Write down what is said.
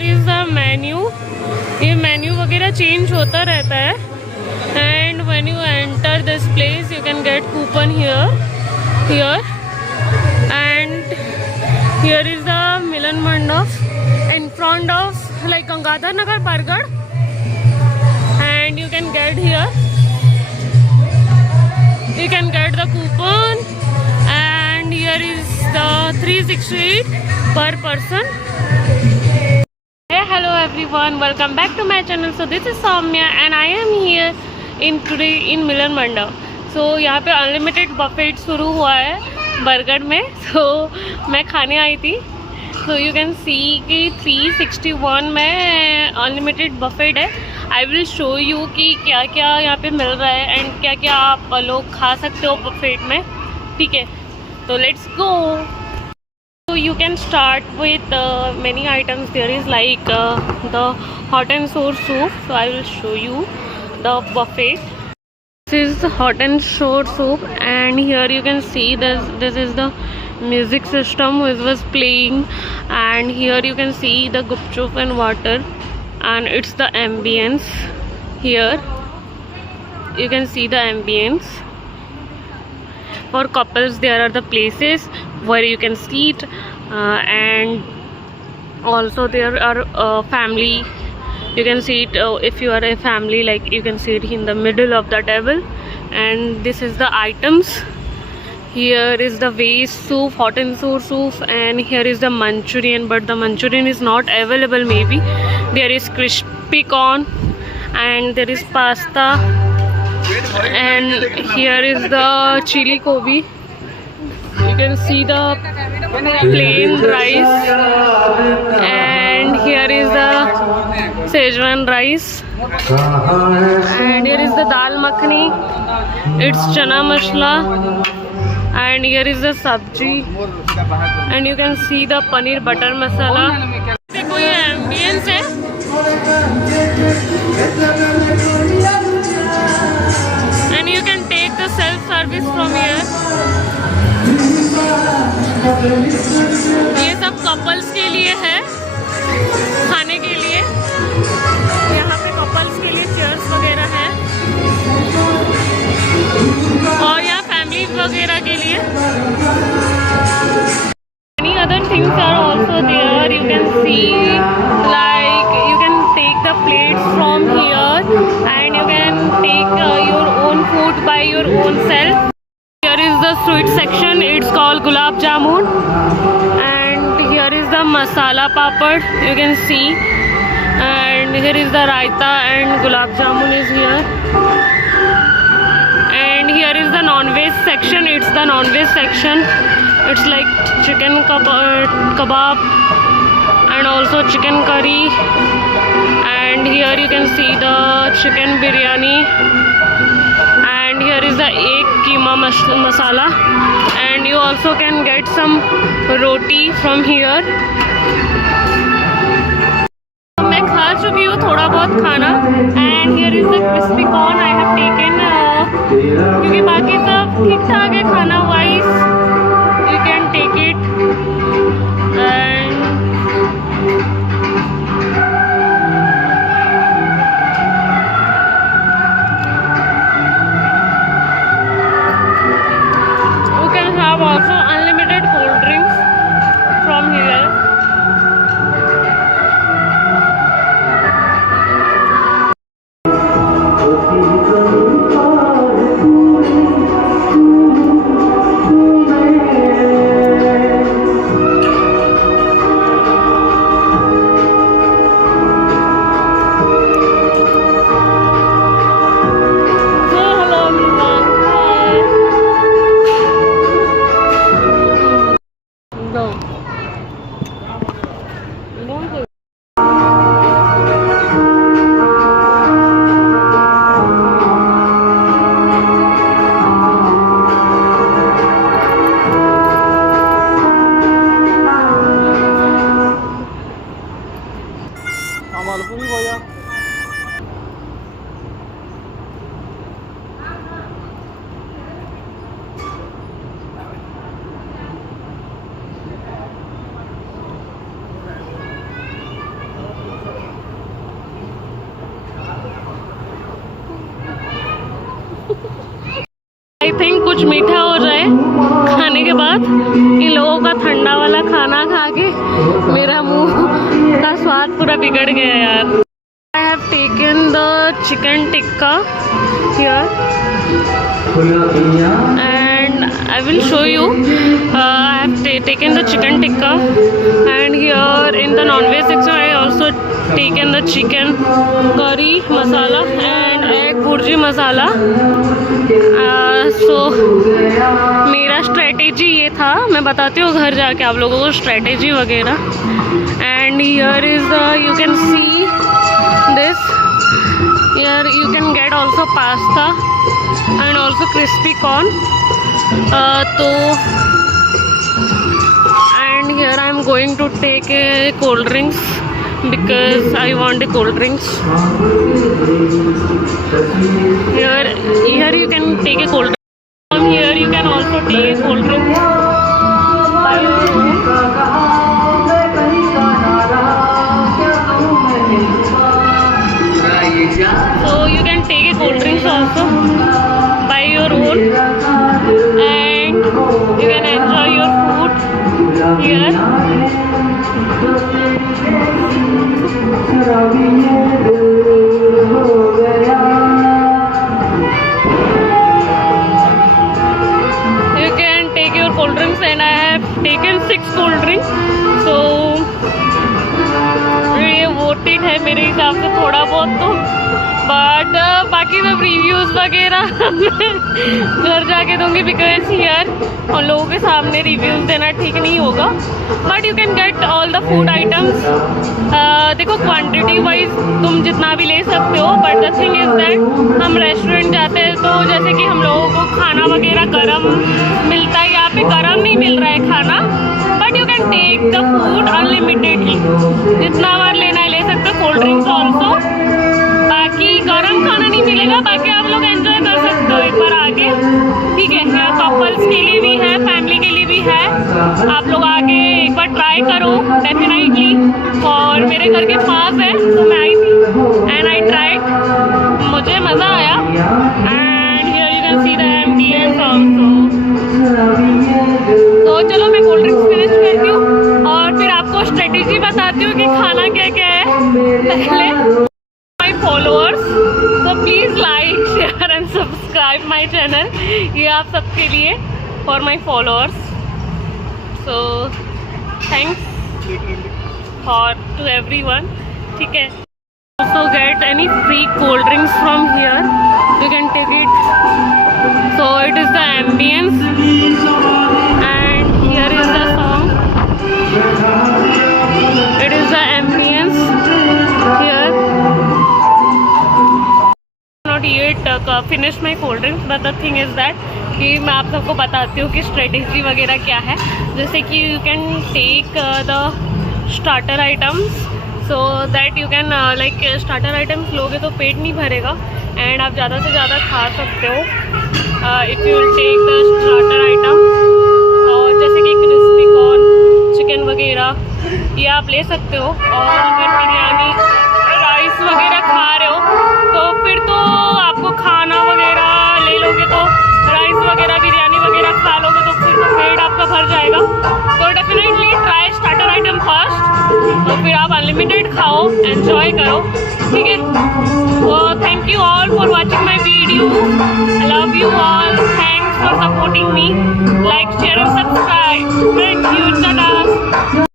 Is the menu. ये menu वगैरह change होता रहता है। And when you enter this place you can get coupon here and here is the Milan Mandap in front of like Gangadhar Nagar Bargarh and you can get here, you can get the coupon and here is the 368 per person. Hey, hello everyone, welcome back to my channel. So this is Soumya and I am here today in Milan Mandap. So यहाँ पे unlimited Buffett शुरू हुआ है बरगढ़ में. तो मैं खाने आई थी. So you can see कि 361 में अनलिमिटेड बफेट है. आई विल शो यू कि क्या क्या यहाँ पे मिल रहा है एंड क्या क्या आप लोग खा सकते हो बफेट में. ठीक है, तो let's go. So you can start with many items. There is like the hot and sour soup. So I will show you the buffet. This is hot and sour soup and here you can see this is the music system which was playing and here you can see the gupchup and water and it's the ambience. Here you can see the ambience. For couples there are the places where you can sit and also there are family. You can sit if you are a family, like you can sit in the middle of the table. And this is the items. Here is the veg soup, hot and sour soup, and here is the Manchurian, but the Manchurian is not available maybe. There is crispy corn and there is pasta and here is the chili gobi. You can see the plain rice and here is the Szechuan rice and here is the dal makhani, it's chana masala and here is the sabji and you can see the paneer butter masala. देखो ये ambience है. And you can take the self service from here. ये सब couples के लिए है खाने के लिए. यहाँ पे कपल्स के लिए चेयर्स वगैरह हैं और यहाँ फैमिली वगैरह के लिए. Many other things are also there. You can see like you can take the plates from here and you can take your own food by your own self. Here is the sweet section, it's called gulab jamun and here is the masala papad, you can see, and here is the raita and gulab jamun is here. And here is the non-veg section, it's the non-veg section, it's like chicken kebab and also chicken curry, and here you can see the chicken biryani and here is the egg keema masala and you also can get some roti from here. मैं खा चुकी हूँ थोड़ा बहुत खाना and here is the crispy corn I have taken क्योंकि बाकी सब ठीक ठाक है खाना wise. You can take it and you can have also unlimited cold drinks from here. कुछ मीठा हो जाए खाने के बाद। इन लोगों का ठंडा वाला खाना खा के मेरा मुंह का स्वाद पूरा बिगड़ गया यार। I have taken the chicken tikka here and I will show you. I have taken the chicken tikka and here in the non-veg section I also taken the chicken curry masala and egg bhurji masala. So मेरा strategy ये था, मैं बताती हूँ घर जाके आप लोगों को स्ट्रेटेजी वगैरह। And here is you can see this, here you can get also pasta and also crispy corn. And here I am going to take a cold drinks because I want a cold drinks. Here you can take a cold drink. From here you can also take a cold drink. So you can take a cold drinks also by your own and you can enjoy your food here. You can take your cold drinks and I have taken 6 cold drinks. So ये worth it है मेरे हिसाब से थोड़ा बहुत तो। But बाकी सब रिव्यूज़ वगैरह घर जाके दूँगी बिकॉज हियर उन लोगों के सामने रिव्यूज़ देना ठीक नहीं होगा। But you can get all the food items. देखो क्वांटिटी वाइज तुम जितना भी ले सकते हो, but the thing is that हम रेस्टोरेंट जाते हैं तो जैसे कि हम लोगों को खाना वगैरह गर्म मिलता है, यहाँ पे गर्म नहीं मिल रहा है खाना। But you can take the food unlimitedly, जितना बार लेना है ले सकते हो। कोल्ड ड्रिंक्स ऑल्सो, बाकी गरम खाना नहीं मिलेगा, बाकी आप लोग एंजॉय कर सकते हो एक बार आके, ठीक है। कपल्स के लिए भी है, फैमिली के लिए भी है, आप लोग आके एक बार ट्राई करो डेफिनेटली। और मेरे घर के पास है तो मैं आई थी एंड आई ट्राइड, मुझे मज़ा आया। And here you can see the ambience also. तो चलो मैं कोल्ड ड्रिंक्स फिनिश करती हूँ और फिर आपको स्ट्रेटेजी बताती हूँ कि खाना क्या क्या है। पहले followers, so please like, share and subscribe my channel. ये आप सबके लिए for my followers. So thanks for to everyone. ठीक है। Also get any free cold drinks from here. You can take it. So it is the ambience and here is the song. It is the ambience here. Finish my cold drinks, but the thing is that कि मैं आप सबको बताती हूँ कि strategy वगैरह क्या है। जैसे कि you can take the starter items, so that you can like starter items लोगे तो पेट नहीं भरेगा एंड आप ज़्यादा से ज़्यादा खा सकते हो। If you will take the starter item, और जैसे कि क्रिस्पी कॉर्न, चिकन वगैरह ये आप ले सकते हो। और अगर बिरयानी राइस वगैरह खा रहे हो तो फिर तो आपको खाना वगैरह ले लोगे तो राइस वगैरह बिरयानी वगैरह खा लोगे तो फिर तो पेट आपका भर जाएगा। तो definitely try starter item first, तो फिर आप अनलिमिटेड खाओ, एंजॉय करो, ठीक है। तो thank you all for watching my video, I love you all, thanks for supporting me, like share